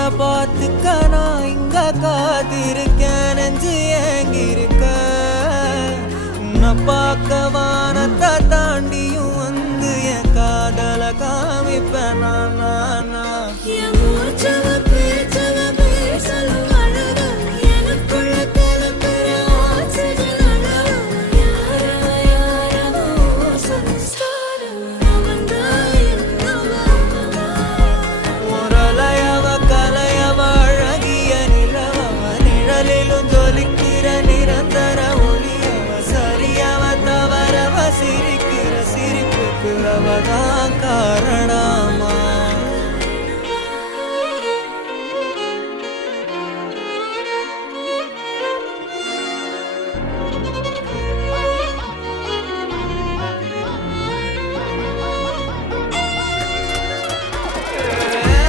உன்னை பார்த்துக்க நான் இங்க காத்திருக்கேன் நெஞ்சு ஏங்கிருக்க உன்னை பார்க்க வானத்தை